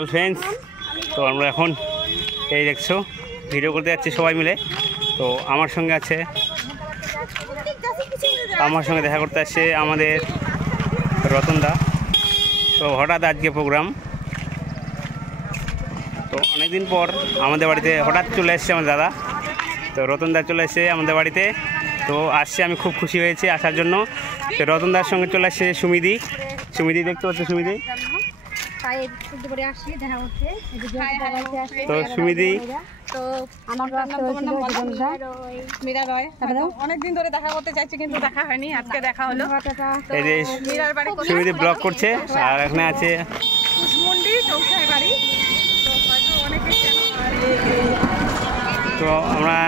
Friends, তো আমরা এখন এই দেখছো ভিডিও করতে যাচ্ছি সবাই মিলে। তো আমার সঙ্গে দেখা করতে আসছে আমাদের রতনদা। তো হঠাৎ আজকে প্রোগ্রাম, তো অনেকদিন পর আমাদের বাড়িতে হঠাৎ চলে এসছে আমার দাদা। তো রতনদা চলে এসছে আমাদের বাড়িতে, তো আসছে, আমি খুব খুশি হয়েছি আসার জন্য। তো রতনদার সঙ্গে চলে আসছে সুমিদি। দেখতে পাচ্ছ সুমিদি? তো সুমিদি, অনেকদিন ধরে দেখা করতে চাইছি কিন্তু দেখা হয়নি, আজকে দেখা হলো। এই যে সুমিদি ব্লগ করছে, আর এখানে আছে কুশমুন্ডি চৌসায় বাড়ি। তো আমরা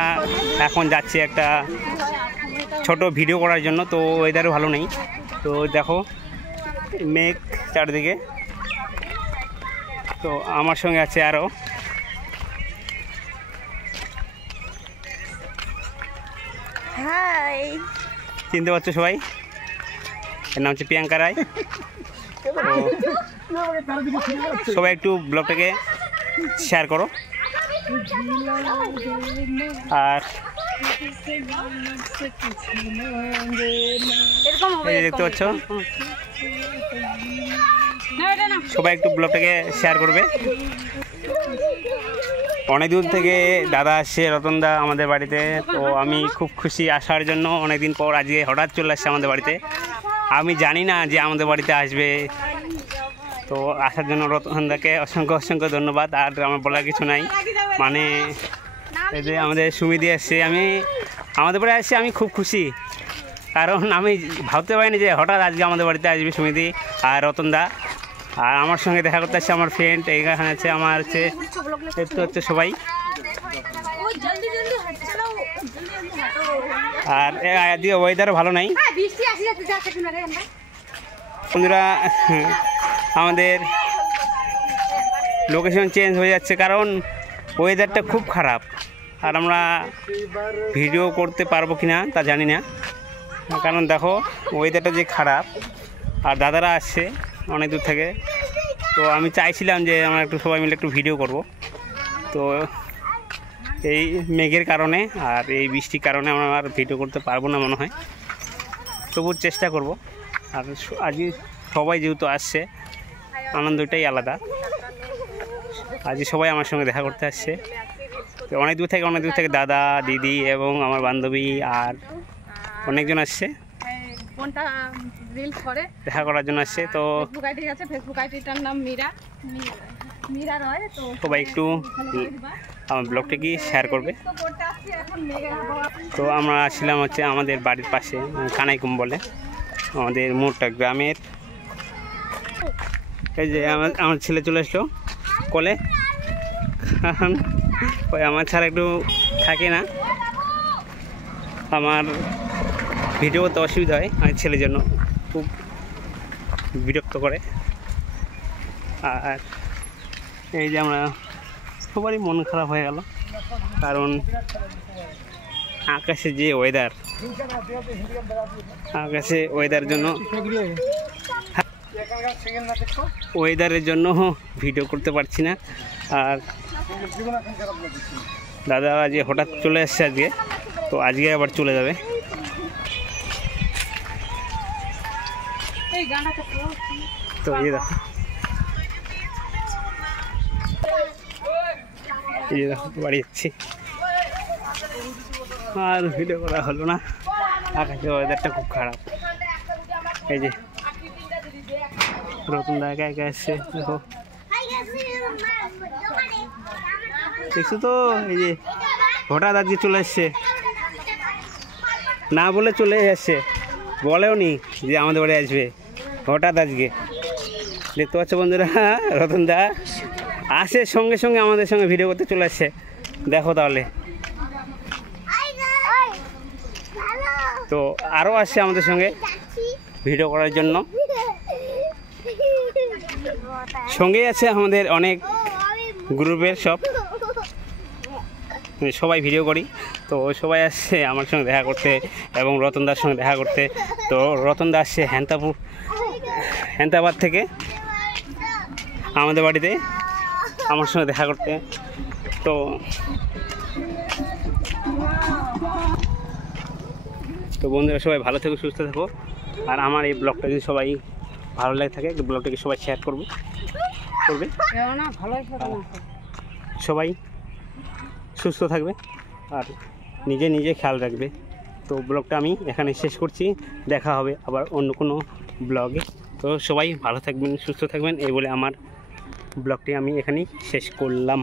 এখন যাচ্ছি একটা ছোট ভিডিও করার জন্য। তো ওয়েদারও ভালো নেই, তো দেখো মেঘ চারদিকে। তো আমার সঙ্গে আছে আরও চিনতে পারছো সবাই, এর নাম হচ্ছে প্রিয়াঙ্কা রায়। সবাই একটু ব্লগটাকে শেয়ার করো। আর এই দেখতে পাচ্ছ, সবাই একটু ব্লগটাকে শেয়ার করবে। অনেক দূর থেকে দাদা আসছে, রতনদা আমাদের বাড়িতে। তো আমি খুব খুশি আসার জন্য, অনেকদিন পর আজকে হঠাৎ চলে আসছে আমাদের বাড়িতে। আমি জানি না যে আমাদের বাড়িতে আসবে, তো আসার জন্য রতনদাকে অসংখ্য ধন্যবাদ। আর আমার বলার কিছু নাই, মানে এই যে আমাদের সুমিদি আসছে, আমাদের বাড়ি আসছে, আমি খুব খুশি। কারণ আমি ভাবতে পারিনি যে হঠাৎ আজকে আমাদের বাড়িতে আসবে সুমিদি আর রতনদা। আর আমার সঙ্গে দেখা করতে আসছে আমার ফ্রেন্ড, এইখানে আছে আমার হচ্ছে সবাই। আর আজকে ওয়েদারও ভালো নাই বন্ধুরা, আমাদের লোকেশন চেঞ্জ হয়ে যাচ্ছে কারণ ওয়েদারটা খুব খারাপ। আর আমরা ভিডিও করতে পারবো কিনা তা জানি না, কারণ দেখো ওয়েদারটা যে খারাপ। আর দাদারা আসছে অনেক দূর থেকে, তো আমি চাইছিলাম যে আমরা একটু সবাই মিলে একটু ভিডিও করব। তো এই মেঘের কারণে আর এই বৃষ্টির কারণে আমরা আর ভিডিও করতে পারবো না মনে হয়, তবু চেষ্টা করব। আর আজকে সবাই যেহেতু আসছে, আনন্দটাই আলাদা। আজকে সবাই আমার সঙ্গে দেখা করতে আসছে, তো অনেক দূর থেকে দাদা, দিদি এবং আমার বান্ধবী আর অনেকজন আসছে দেখা করার জন্য আসছে। তো ফেসবুক আইডিটার নাম মীরা রয়। তো সবাই একটু আমার ব্লগটাকে শেয়ার করবে। তো আমরা আসছিলাম হচ্ছে আমাদের বাড়ির পাশে কানাইকুম বলে, আমাদের মোড়টা গ্রামের। এই যে আমার ছেলে চলে আসলো কোলে, কারণ ওই আমার ছাড়া একটু থাকে না, আমার ভিডিও করতে অসুবিধা হয়, আমার ছেলের জন্য খুব বিরক্ত করে। আর এই যে আমরা সবারই মন খারাপ হয়ে গেল, কারণ আকাশে যে ওয়েদারের জন্য ভিডিও করতে পারছি না। আর দাদা আজকে হঠাৎ চলে আসছে আজকে, তো আজকে আবার চলে যাবে। তো এই দেখো বাড়ি যাচ্ছি, আর ভিডিও করা হলো না, আকাশের ওয়েদারটা খুব খারাপ। এই যে রতনদা একা আসছে, দেখো দেখছো তো, এই যে হঠাৎ আজকে চলে আসছে, না বলে চলে আসছে, বলেও নি যে আমাদের বাড়ি আসবে, হঠাৎ আজকে। দেখতে পাচ্ছ বন্ধুরা, রতনদা আসে সঙ্গে সঙ্গে আমাদের সঙ্গে ভিডিও করতে চলে আসছে, দেখো তাহলে। তো আরও আসছে আমাদের সঙ্গে ভিডিও করার জন্য, সঙ্গেই আছে আমাদের অনেক গ্রুপের সবাই ভিডিও করি। তো সবাই আসছে আমার সঙ্গে দেখা করতে এবং রতনদার সঙ্গে দেখা করতে। তো রতনদা আসছে হ্যান্তাবাদ থেকে আমাদের বাড়িতে আমার সঙ্গে দেখা করতে। তো তো বন্ধুরা সবাই ভালো থেকো, সুস্থ থেকো। আর আমার এই ব্লগটা যদি সবাই ভালো লাগে থাকে, ব্লগটাকে সবাই শেয়ার করবে। সবাই সুস্থ থাকবে আর নিজে নিজে খেয়াল রাখবে। তো ব্লগটা আমি এখানে শেষ করছি, দেখা হবে আবার অন্য কোনো ব্লগে। তো সবাই ভালো থাকবেন, সুস্থ থাকবেন, এই বলে আমার ব্লগটি আমি এখানেই শেষ করলাম।